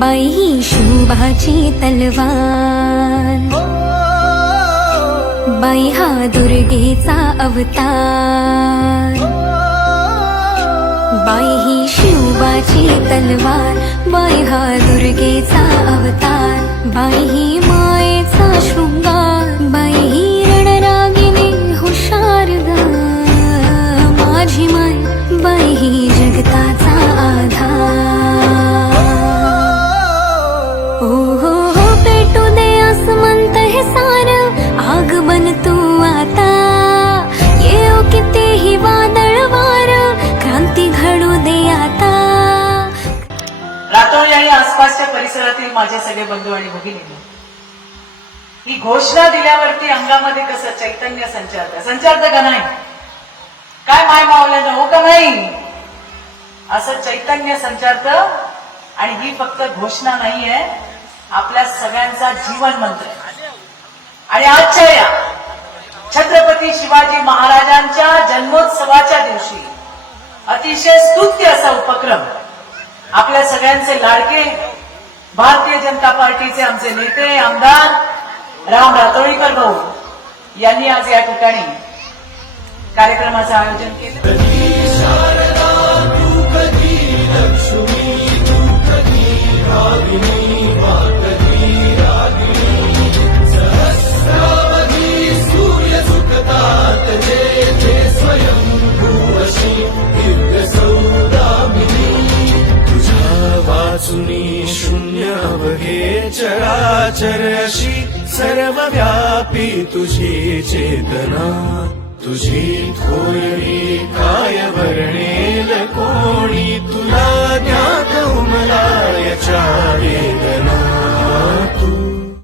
बाई शुभाची तलवार. बाई हा दुर्गेचा अवतार. बाई ही शिवबाची तलवार बाई हा दुर्गेचा अवतार. बाई ही मायेचा शृंगार बाई ही रणरागिणी हुशार ग माझी माय बाई ही आणि आसपासच्या परिसरातील माझे सगळे बंधू आणि भगिनी ही घोषणा दिल्यावरती अंगामध्ये कसं चैतन्य संचारत? संचारत का नाही? काय माय मावल्यानं हो का नाही? असं चैतन्य संचारत आणि ही फक्त घोषणा नाहीये. आपल्या सगळ्यांचा जीवन मंत्र आणि आजच्या या छत्रपती शिवाजी महाराजांच्या जन्मोत्सवाच्या दिवशी अतिशय स्तुत्य असा उपक्रम आपल्या से लाडके, भारतीय जनता पार्टीचे आमचे नेते, आमदार, राम रातोळीकर भाऊ यांनी आज या ठिकाणी कार्यक्रमाचं आयोजन केलं. वाचुनी शून्य अवघे चराचर अशी सर्वव्यापी तुझी चेतना तुझी थोरवी काय वर्णे